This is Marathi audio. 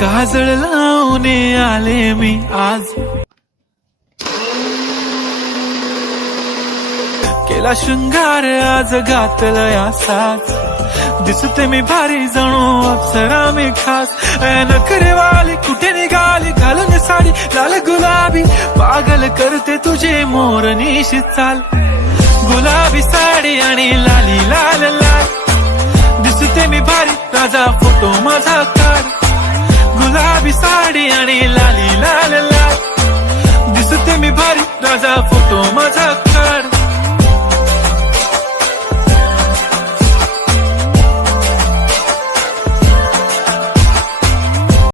काजळ लावून आले मी आज, केला शृंगार आज घातला साज, दिसते मी भारी जणू अप्सरा मी खास, नखरेवाली कुठे निघाली घालून साडी लाल गुलाबी, पागल करते तुझे मोरनीशी चाल, गुलाबी साडी आणि लाली लाल लाल, दिसते मी भारी राजा फोटो माझा काढ, गुलाबी साडी आणि लाली लाल लाल, दिसते मी भारी राजा फोटो माझा काढ.